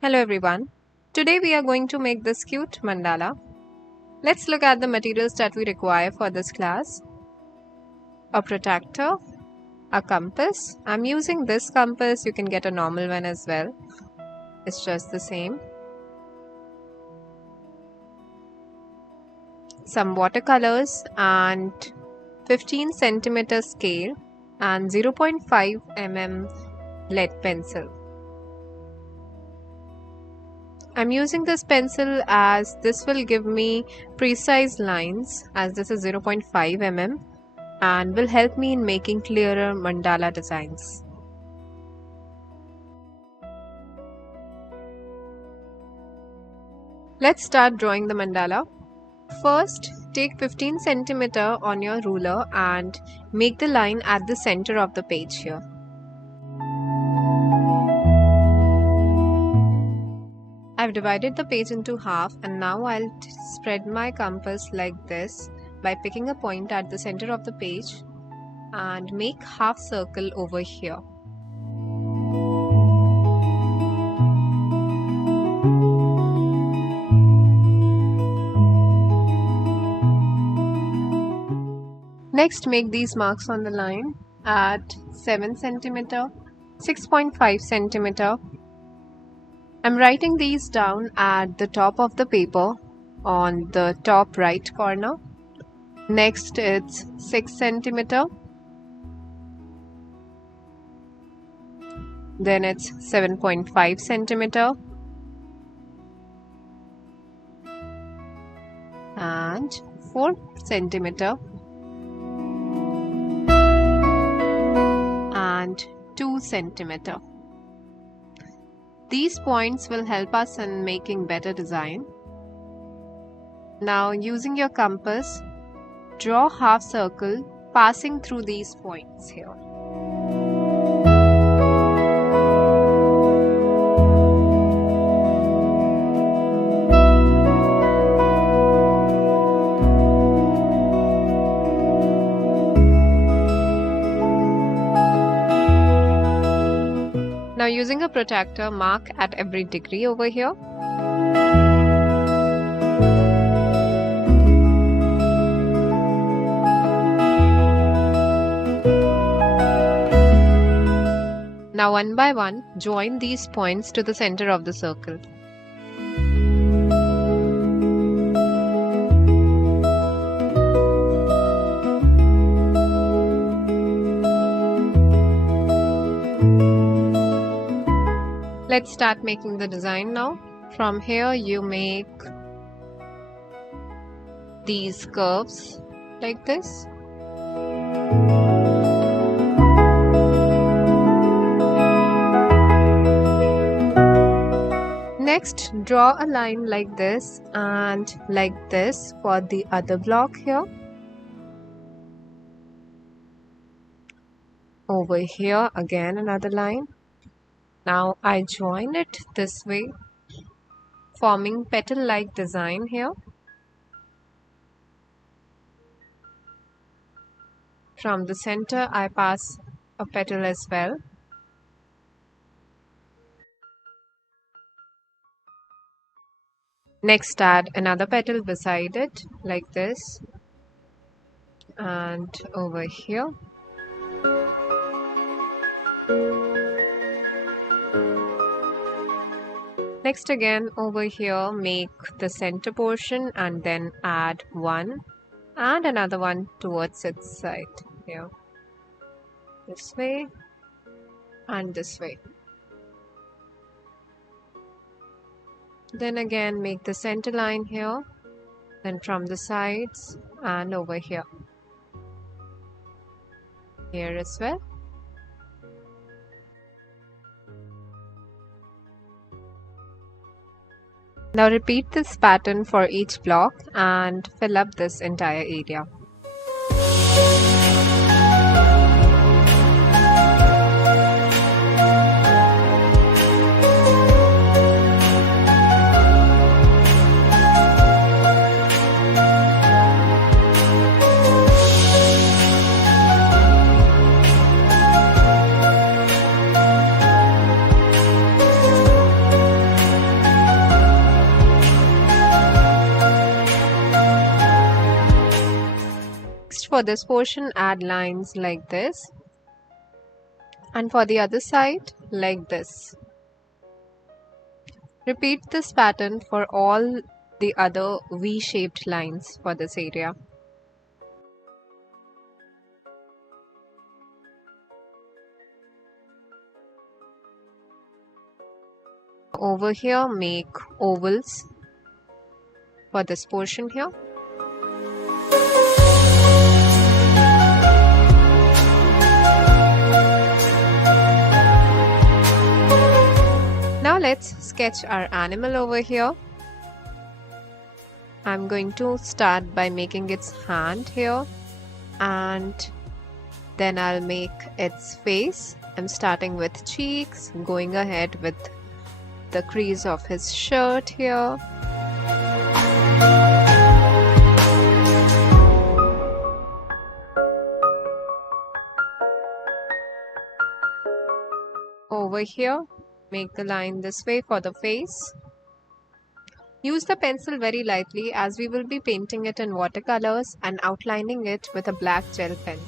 Hello everyone. Today we are going to make this cute mandala. Let's look at the materials that we require for this class. A protractor, a compass. I'm using this compass. You can get a normal one as well. It's just the same. Some watercolors and 15 centimeter scale and 0.5 mm lead pencil. I'm using this pencil as this will give me precise lines as this is 0.5 mm and will help me in making clearer mandala designs. Let's start drawing the mandala. First, take 15 centimeter on your ruler and make the line at the center of the page here. I've divided the page into half and now I'll spread my compass like this by picking a point at the center of the page and make half circle over here. Next, make these marks on the line at 7 centimeter, 6.5 centimeter. I'm writing these down at the top of the paper on the top right corner. Next it's 6 centimeter. Then it's 7.5 centimeter. And 4 centimeter. And 2 centimeter. These points will help us in making better design. Now using your compass, draw half circle passing through these points here. Now using a protractor, mark at every degree over here. Now one by one, join these points to the center of the circle. Let's start making the design now. From here you make these curves like this. Next, draw a line like this and like this for the other block here. Over here again another line. Now I join it this way, forming petal-like design here. From the center I pass a petal as well. Next add another petal beside it like this and over here. Next again over here make the center portion and then add one and another one towards its side here. This way and this way. Then again make the center line here, then from the sides and over here. Here as well. Now repeat this pattern for each block and fill up this entire area. for this portion, add lines like this, and for the other side, like this. Repeat this pattern for all the other V-shaped lines for this area. Over here, make ovals for this portion here. Now let's sketch our animal over here. I'm going to start by making its hand here, and then I'll make its face. I'm starting with cheeks, going ahead with the crease of his shirt here. Over here, make the line this way for the face. Use the pencil very lightly as we will be painting it in watercolors and outlining it with a black gel pen.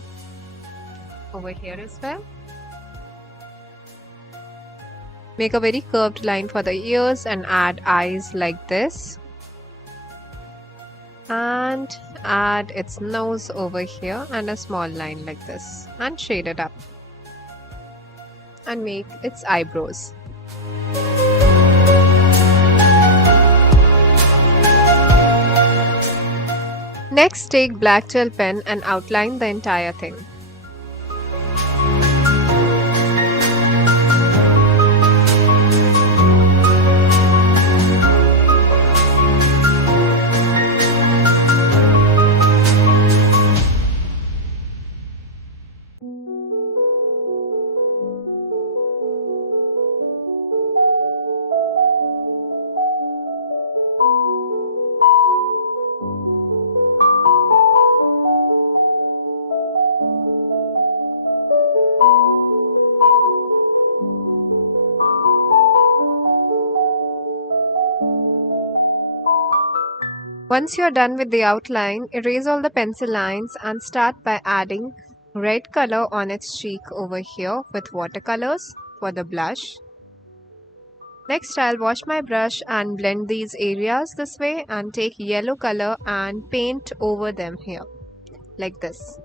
Over here as well. Make a very curved line for the ears and add eyes like this. And add its nose over here and a small line like this. And shade it up. And make its eyebrows. Next, take black gel pen and outline the entire thing. Once you're done with the outline, erase all the pencil lines and start by adding red color on its cheek over here with watercolors for the blush. Next, I'll wash my brush and blend these areas this way and take yellow color and paint over them here, like this.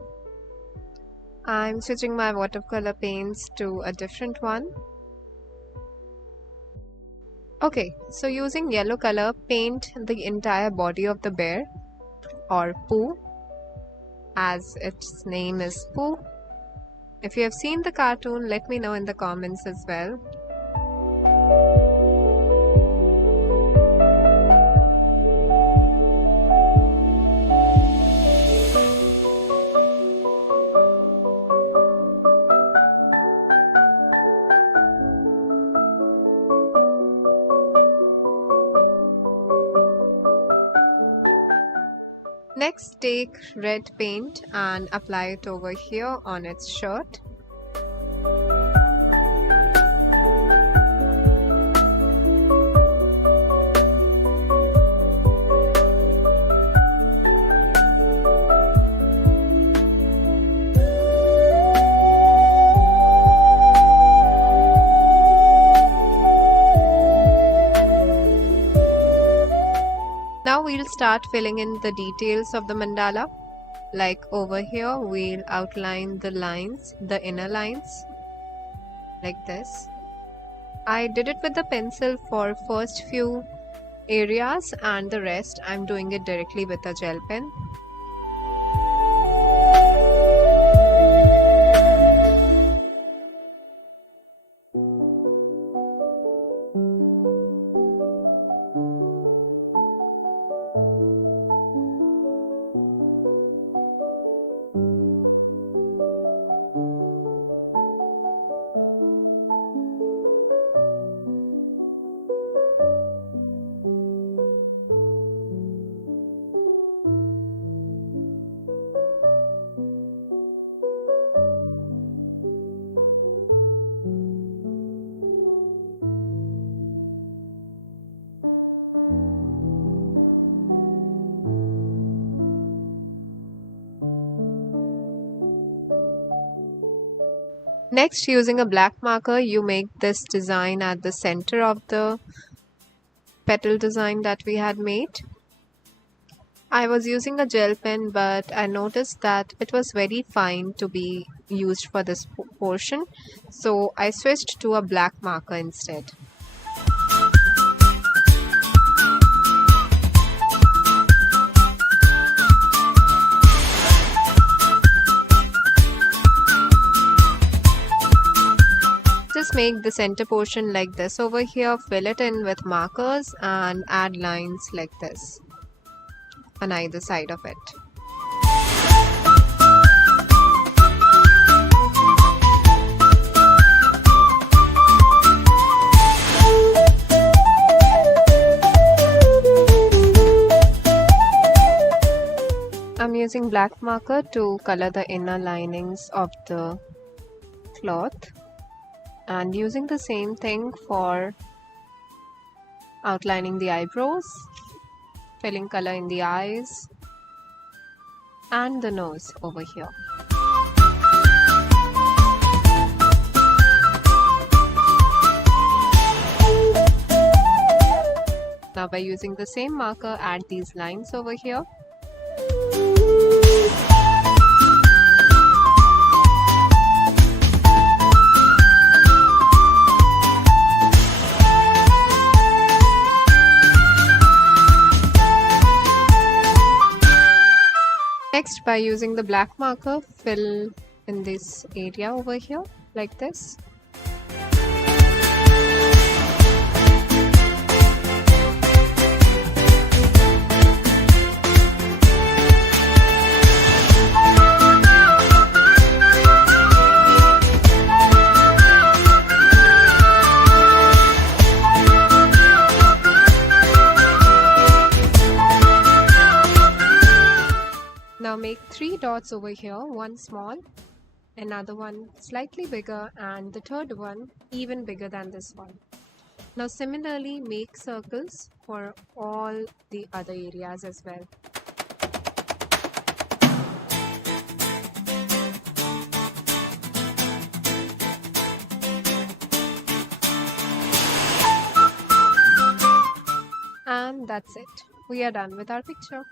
I'm switching my watercolor paints to a different one. Okay, so using yellow color, paint the entire body of the bear or Pooh, as its name is Pooh. If you have seen the cartoon, let me know in the comments as well. Next, take red paint and apply it over here on its shirt. Now we'll start filling in the details of the mandala. Like over here, we'll outline the lines, the inner lines, like this. I did it with the pencil for first few areas, and the rest I'm doing it directly with a gel pen. Next, using a black marker, you make this design at the center of the petal design that we had made. I was using a gel pen, but I noticed that it was very fine to be used for this portion, so I switched to a black marker instead. Just make the center portion like this over here, fill it in with markers and add lines like this on either side of it. I'm using black marker to color the inner linings of the cloth, and using the same thing for outlining the eyebrows, filling color in the eyes and the nose over here. Now by using the same marker, add these lines over here. Next, by using the black marker, fill in this area over here like this. Now make 3 dots over here, one small, another one slightly bigger, and the third one even bigger than this one. Now similarly make circles for all the other areas as well. And that's it. We are done with our picture.